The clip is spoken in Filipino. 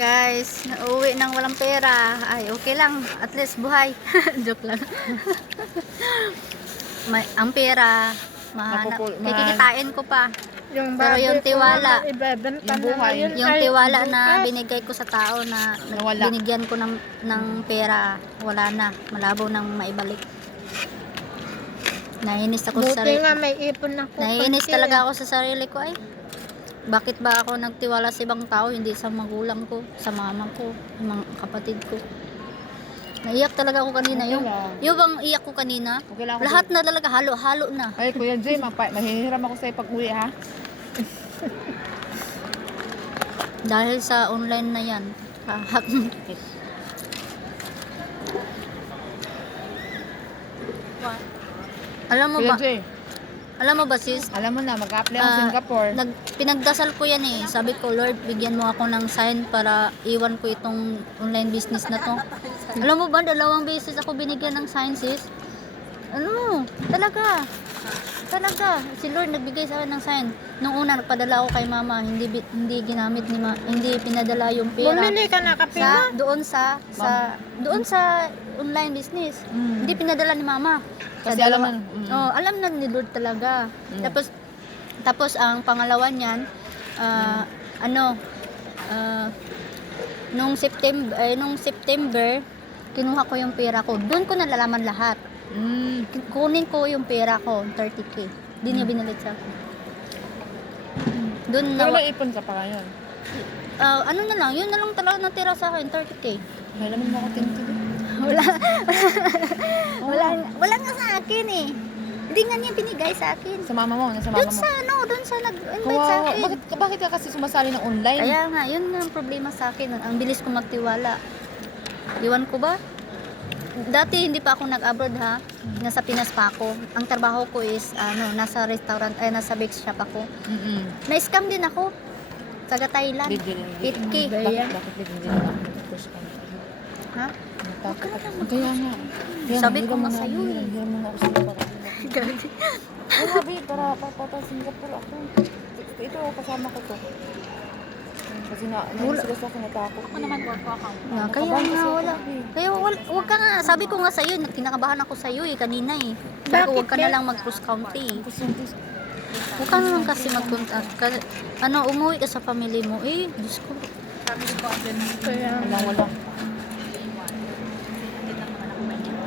Guys, nauwi ng walang pera. Ay, okay lang. At least buhay. Joke lang. Ang pera, kikitain ko pa. Pero yung tiwala, Yung buhay, yung tiwala na binigay ko sa tao na Nawala. binigyan ko ng pera, wala na. Malabo nang maibalik. Naiinis ako sa Buti sarili. nga may ipon ako. Naiinis konti. talaga ako sa sarili ko ay. Bakit ba ako nagtiwala sa ibang tao, hindi sa magulang ko, sa mama ko, sa mga kapatid ko. Naiyak talaga ako kanina. Okay yung lang. yung bang iyak ko kanina, Okay lang ako lahat na talaga halo-halo na. Ay, Kuya Jay, mahihiram ako sa'yo pag uwi, ha? Dahil sa online na yan. Alam mo Kuya ba, Jay, alam mo ba sis, alam mo na, mag-apply ako sa Singapore. pinagdasal ko yan eh. Sabi ko, Lord, bigyan mo ako ng sign para iwan ko itong online business na to. Alam mo ba, 2 beses ako binigyan ng sign, sis. Ano, talaga. Si Lord nagbigay sa akin ng sign. Nung una, nagpadala ako kay mama. Hindi ginamit ni hindi pinadala yung pera. Bumili ka na kape mo? Doon sa online business. Mm. Hindi pinadala ni mama. Kasi Sa alam dalawa- na, Oh, alam na ni Lord talaga. Mm. Tapos ang pangalawa niyan, nung September, kinuha ko yung pera ko. Doon ko nalalaman lahat. Kunin ko yung pera ko, 30K. Hindi niya binalit sa akin. Doon Pero na, may ipon ka pa ngayon. ano na lang, yun na lang talaga natira sa akin, 30K. May naman mo ako tintig. Wala nga sa akin eh. Hindi nga niya binigay sa akin. Sa mama mo, nasa mama Doon mo. doon sa nag-invite sa Kawawa. akin. Bakit ka kasi sumasali ng online? Kaya nga, yun nga ang problema sa akin. Ang bilis ko magtiwala. Iwan ko ba? Dati hindi pa ako nag-abroad ha. Nasa Pinas pa ako. Ang trabaho ko is nasa restaurant, nasa bake shop ako. Na-scam din ako. Taga Thailand. 8K. Bakit bigyan din ako? Ha? Kaya nga. Sabi ko nga sa'yo eh. Hiram mo na ako sa Singapore. Ay, habi, para Singapore ako. Ito, kasama ko to. Kasi nagsigas ako, natakot. Ako naman work ko account. Kaya nga wala. Kaya wag ka nga. Sabi ko nga sa'yo, kinakabahan ako sa'yo eh, kanina eh. Sabi ko, wag ka na lang mag-cross county. Huwag ka na lang kasi mag-contact. Umuwi ka sa family mo. Eh, Diyos ko. Kaya Wala.